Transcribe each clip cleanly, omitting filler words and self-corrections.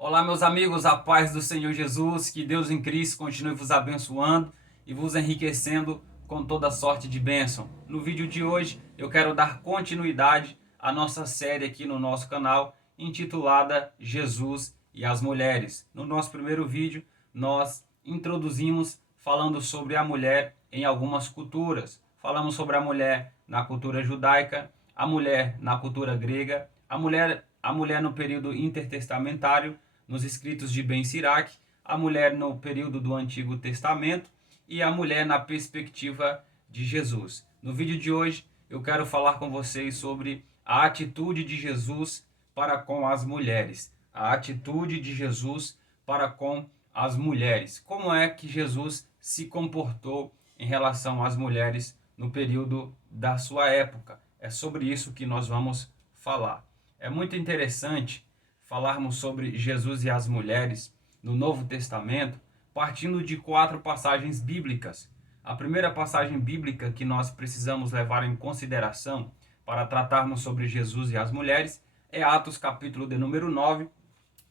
Olá, meus amigos, a paz do Senhor Jesus, que Deus em Cristo continue vos abençoando e vos enriquecendo com toda sorte de bênção. No vídeo de hoje, eu quero dar continuidade à nossa série aqui no nosso canal, intitulada Jesus e as Mulheres. No nosso primeiro vídeo, nós introduzimos falando sobre a mulher em algumas culturas. Falamos sobre a mulher na cultura judaica, a mulher na cultura grega, a mulher no período intertestamentário, nos escritos de Ben Sirac, a mulher no período do Antigo Testamento e a mulher na perspectiva de Jesus. No vídeo de hoje eu quero falar com vocês sobre a atitude de Jesus para com as mulheres. A atitude de Jesus para com as mulheres. Como é que Jesus se comportou em relação às mulheres no período da sua época? É sobre isso que nós vamos falar. É muito interessante falarmos sobre Jesus e as mulheres no Novo Testamento, partindo de 4 passagens bíblicas. A primeira passagem bíblica que nós precisamos levar em consideração para tratarmos sobre Jesus e as mulheres é Atos capítulo de número 9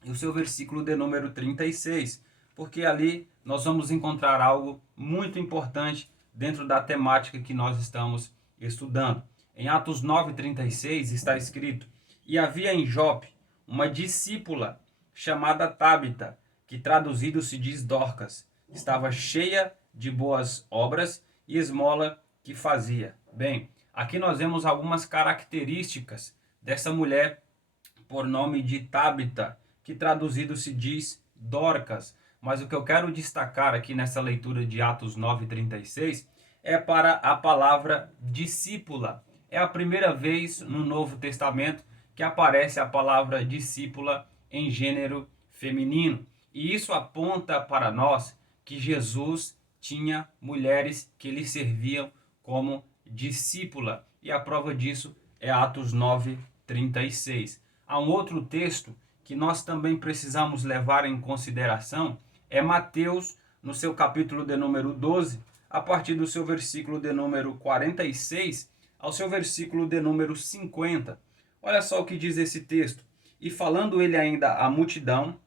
e o seu versículo de número 36, porque ali nós vamos encontrar algo muito importante dentro da temática que nós estamos estudando. Em Atos 9:36 está escrito: "E havia em Jope uma discípula chamada Tábita, que traduzido se diz Dorcas, estava cheia de boas obras e esmola que fazia." Bem, aqui nós vemos algumas características dessa mulher por nome de Tábita, que traduzido se diz Dorcas. Mas o que eu quero destacar aqui nessa leitura de Atos 9:36 é para a palavra discípula. É a primeira vez no Novo Testamento que aparece a palavra discípula em gênero feminino. E isso aponta para nós que Jesus tinha mulheres que lhe serviam como discípula. E a prova disso é Atos 9:36. Há um outro texto que nós também precisamos levar em consideração, é Mateus, no seu capítulo de número 12, a partir do seu versículo de número 46 ao seu versículo de número 50. Olha só o que diz esse texto. "E falando ele ainda à multidão,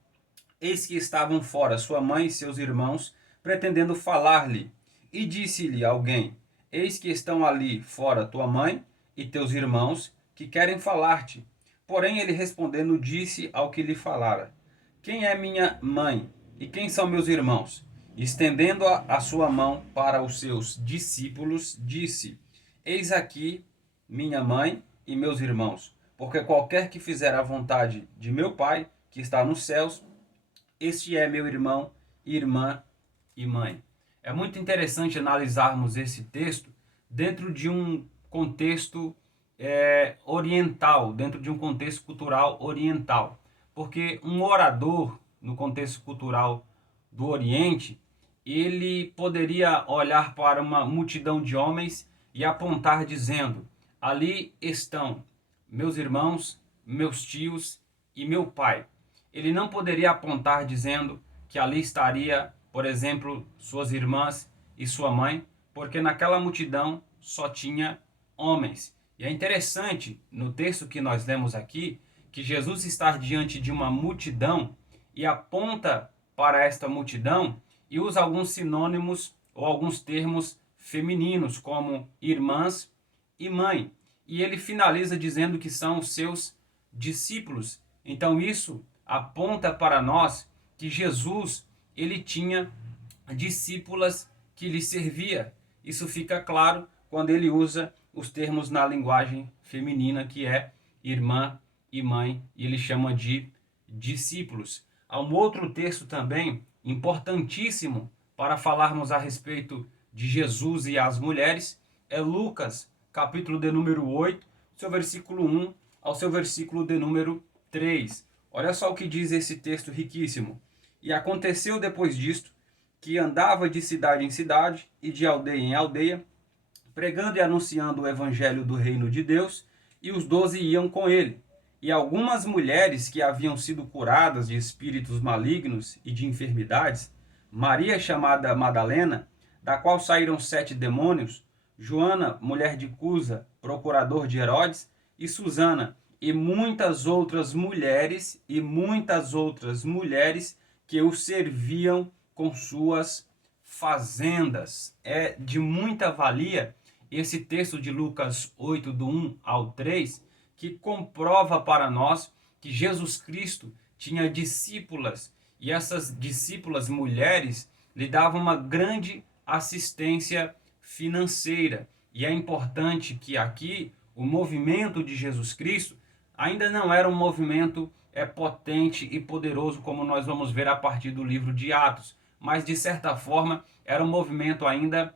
eis que estavam fora sua mãe e seus irmãos, pretendendo falar-lhe. E disse-lhe alguém: Eis que estão ali fora tua mãe e teus irmãos, que querem falar-te. Porém ele respondendo disse ao que lhe falara: Quem é minha mãe e quem são meus irmãos? Estendendo a sua mão para os seus discípulos, disse: Eis aqui minha mãe e meus irmãos, porque qualquer que fizer a vontade de meu Pai, que está nos céus, este é meu irmão, irmã e mãe." É muito interessante analisarmos esse texto dentro de um contexto oriental, dentro de um contexto cultural oriental. Porque um orador, no contexto cultural do Oriente, ele poderia olhar para uma multidão de homens e apontar dizendo: ali estão meus irmãos, meus tios e meu pai. Ele não poderia apontar dizendo que ali estaria, por exemplo, suas irmãs e sua mãe, porque naquela multidão só tinha homens. E é interessante, no texto que nós lemos aqui, que Jesus está diante de uma multidão e aponta para esta multidão e usa alguns sinônimos ou alguns termos femininos, como irmãs e mãe. E ele finaliza dizendo que são os seus discípulos. Então isso aponta para nós que Jesus, ele tinha discípulas que lhe servia. Isso fica claro quando ele usa os termos na linguagem feminina, que é irmã e mãe, e ele chama de discípulos. Há um outro texto também importantíssimo para falarmos a respeito de Jesus e as mulheres, é Lucas, capítulo de número 8, seu versículo 1 ao seu versículo de número 3. Olha só o que diz esse texto riquíssimo. "E aconteceu depois disto, que andava de cidade em cidade e de aldeia em aldeia, pregando e anunciando o evangelho do reino de Deus, e os 12 iam com ele. E algumas mulheres que haviam sido curadas de espíritos malignos e de enfermidades, Maria chamada Madalena, da qual saíram 7 demônios, Joana, mulher de Cusa, procurador de Herodes, e Susana, e muitas outras mulheres que o serviam com suas fazendas. É de muita valia esse texto de Lucas 8, do 1 ao 3, que comprova para nós que Jesus Cristo tinha discípulas, e essas discípulas mulheres lhe davam uma grande assistência financeira. E é importante que aqui o movimento de Jesus Cristo ainda não era um movimento potente e poderoso, como nós vamos ver a partir do livro de Atos, mas de certa forma era um movimento ainda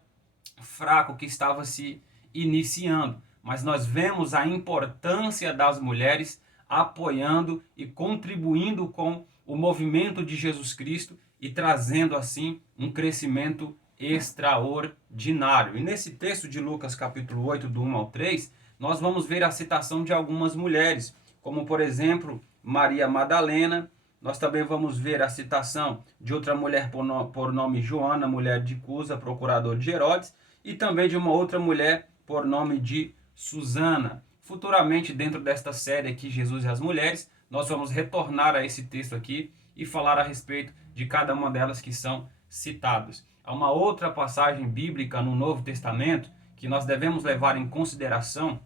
fraco que estava se iniciando. Mas nós vemos a importância das mulheres apoiando e contribuindo com o movimento de Jesus Cristo e trazendo assim um crescimento extraordinário. E nesse texto de Lucas capítulo 8, do 1 ao 3, nós vamos ver a citação de algumas mulheres, como por exemplo Maria Madalena. Nós também vamos ver a citação de outra mulher por nome Joana, mulher de Cusa, procurador de Herodes, e também de uma outra mulher por nome de Susana. Futuramente, dentro desta série aqui, Jesus e as Mulheres, nós vamos retornar a esse texto aqui e falar a respeito de cada uma delas que são citadas. Há uma outra passagem bíblica no Novo Testamento que nós devemos levar em consideração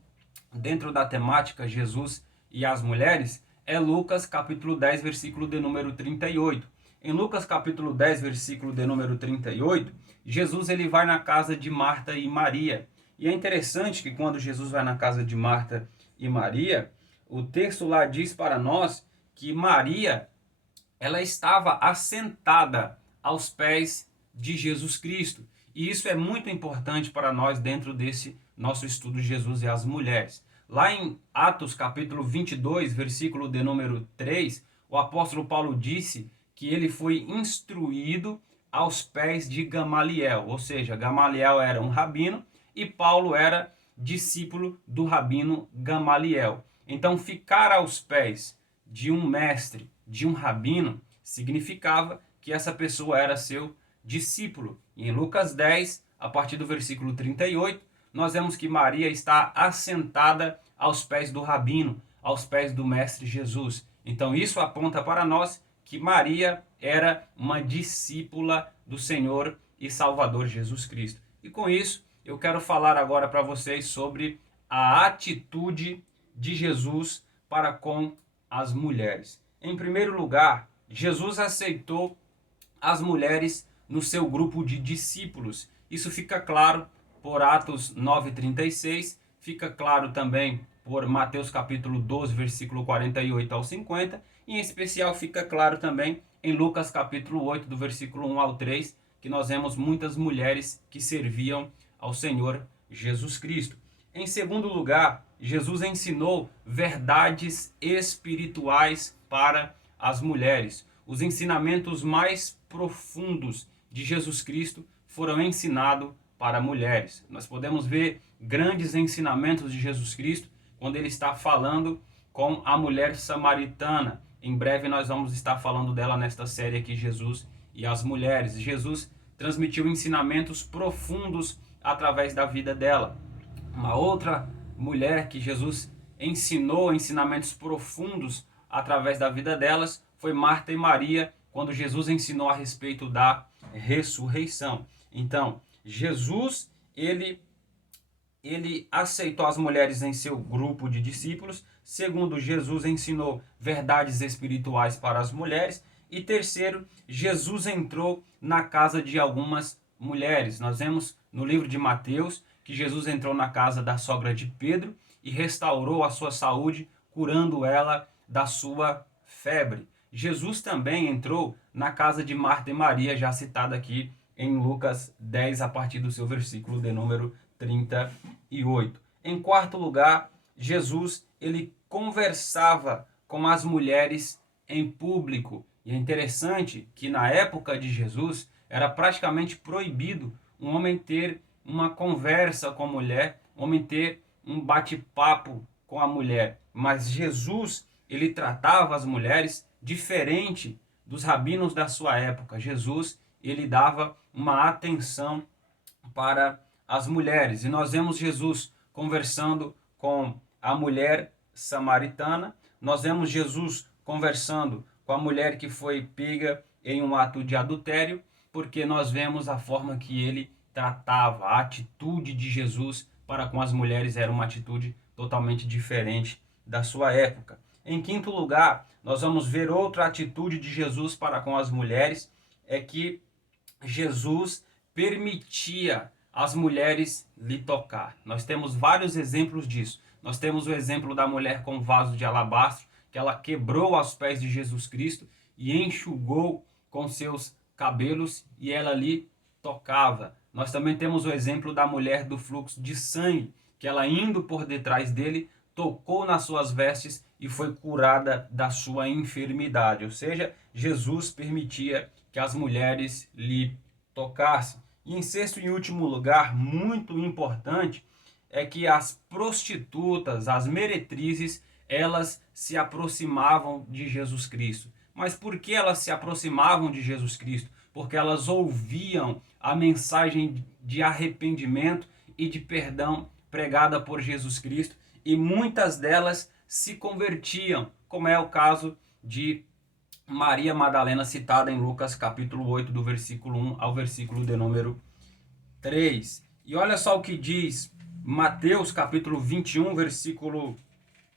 dentro da temática Jesus e as Mulheres, é Lucas capítulo 10, versículo de número 38. Em Lucas capítulo 10, versículo de número 38, Jesus ele vai na casa de Marta e Maria. E é interessante que quando Jesus vai na casa de Marta e Maria, o texto lá diz para nós que Maria, ela estava assentada aos pés de Jesus Cristo. E isso é muito importante para nós dentro desse nosso estudo de Jesus e as Mulheres. Lá em Atos capítulo 22, versículo de número 3, o apóstolo Paulo disse que ele foi instruído aos pés de Gamaliel. Ou seja, Gamaliel era um rabino e Paulo era discípulo do rabino Gamaliel. Então, ficar aos pés de um mestre, de um rabino, significava que essa pessoa era seu discípulo. E em Lucas 10, a partir do versículo 38, nós vemos que Maria está assentada aos pés do rabino, aos pés do mestre Jesus. Então isso aponta para nós que Maria era uma discípula do Senhor e Salvador Jesus Cristo. E com isso, eu quero falar agora para vocês sobre a atitude de Jesus para com as mulheres. Em primeiro lugar, Jesus aceitou as mulheres no seu grupo de discípulos. Isso fica claro por Atos 9:36, fica claro também por Mateus capítulo 12, versículo 48 ao 50, e em especial fica claro também em Lucas capítulo 8, do versículo 1 ao 3, que nós vemos muitas mulheres que serviam ao Senhor Jesus Cristo. Em segundo lugar, Jesus ensinou verdades espirituais para as mulheres. Os ensinamentos mais profundos de Jesus Cristo foram ensinados para mulheres. Nós podemos ver grandes ensinamentos de Jesus Cristo quando ele está falando com a mulher samaritana. Em breve nós vamos estar falando dela nesta série aqui, Jesus e as Mulheres. Jesus transmitiu ensinamentos profundos através da vida dela. Uma outra mulher que Jesus ensinou ensinamentos profundos através da vida delas foi Marta e Maria, quando Jesus ensinou a respeito da ressurreição. Então, Jesus, ele aceitou as mulheres em seu grupo de discípulos. Segundo, Jesus ensinou verdades espirituais para as mulheres. E terceiro, Jesus entrou na casa de algumas mulheres. Nós vemos no livro de Mateus que Jesus entrou na casa da sogra de Pedro e restaurou a sua saúde, curando ela da sua febre. Jesus também entrou na casa de Marta e Maria, já citada aqui em Lucas 10, a partir do seu versículo de número 38. Em quarto lugar, Jesus ele conversava com as mulheres em público. E é interessante que na época de Jesus era praticamente proibido um homem ter uma conversa com a mulher, um homem ter um bate-papo com a mulher. Mas Jesus ele tratava as mulheres diferente dos rabinos da sua época. Jesus ele dava uma atenção para as mulheres. E nós vemos Jesus conversando com a mulher samaritana. Nós vemos Jesus conversando com a mulher que foi pega em um ato de adultério, porque nós vemos a forma que ele tratava, a atitude de Jesus para com as mulheres era uma atitude totalmente diferente da sua época. Em quinto lugar, nós vamos ver outra atitude de Jesus para com as mulheres, é que Jesus permitia as mulheres lhe tocar. Nós temos vários exemplos disso. Nós temos o exemplo da mulher com vaso de alabastro, que ela quebrou aos pés de Jesus Cristo e enxugou com seus cabelos e ela lhe tocava. Nós também temos o exemplo da mulher do fluxo de sangue, que ela indo por detrás dele, tocou nas suas vestes e foi curada da sua enfermidade. Ou seja, Jesus permitia que as mulheres lhe tocassem. E em sexto e último lugar, muito importante, é que as prostitutas, as meretrizes, elas se aproximavam de Jesus Cristo. Mas por que elas se aproximavam de Jesus Cristo? Porque elas ouviam a mensagem de arrependimento e de perdão pregada por Jesus Cristo, e muitas delas se convertiam, como é o caso de Maria Madalena, citada em Lucas capítulo 8, do versículo 1 ao versículo de número 3. E olha só o que diz Mateus capítulo 21, versículo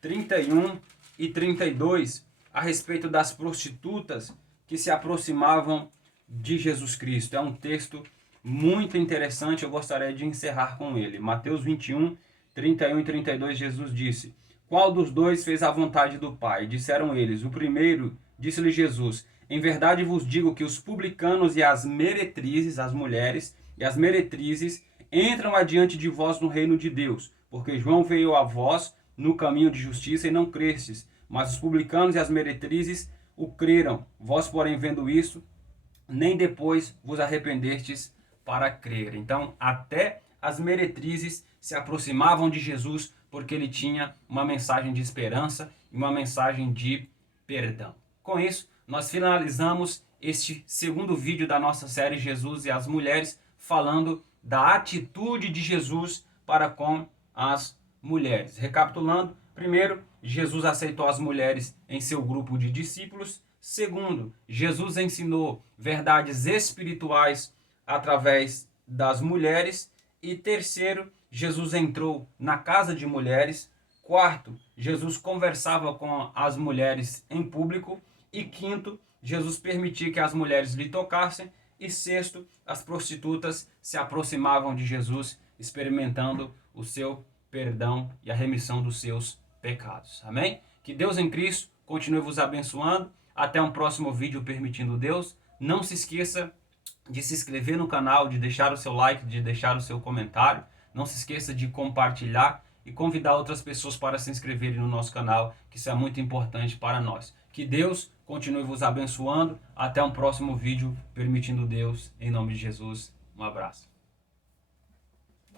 31 e 32, a respeito das prostitutas que se aproximavam de Jesus Cristo. É um texto muito interessante, eu gostaria de encerrar com ele. Mateus 21, 31 e 32, Jesus disse: qual dos dois fez a vontade do Pai? Disseram eles: o primeiro. Disse-lhe Jesus: em verdade vos digo que os publicanos e as meretrizes, as mulheres e as meretrizes, entram adiante de vós no reino de Deus, porque João veio a vós no caminho de justiça e não crestes, mas os publicanos e as meretrizes o creram. Vós, porém, vendo isso, nem depois vos arrependestes para crer. Então, até as meretrizes se aproximavam de Jesus porque ele tinha uma mensagem de esperança e uma mensagem de perdão. Com isso, nós finalizamos este segundo vídeo da nossa série Jesus e as Mulheres, falando da atitude de Jesus para com as mulheres. Recapitulando, primeiro, Jesus aceitou as mulheres em seu grupo de discípulos. Segundo, Jesus ensinou verdades espirituais através das mulheres. E terceiro, Jesus entrou na casa de mulheres. Quarto, Jesus conversava com as mulheres em público. E quinto, Jesus permitia que as mulheres lhe tocassem. E sexto, as prostitutas se aproximavam de Jesus, experimentando o seu perdão e a remissão dos seus pecados. Amém? Que Deus em Cristo continue vos abençoando. Até um próximo vídeo, permitindo Deus. Não se esqueça de se inscrever no canal, de deixar o seu like, de deixar o seu comentário. Não se esqueça de compartilhar e convidar outras pessoas para se inscreverem no nosso canal, que isso é muito importante para nós. Que Deus continue vos abençoando. Até um próximo vídeo, permitindo Deus. Em nome de Jesus, um abraço.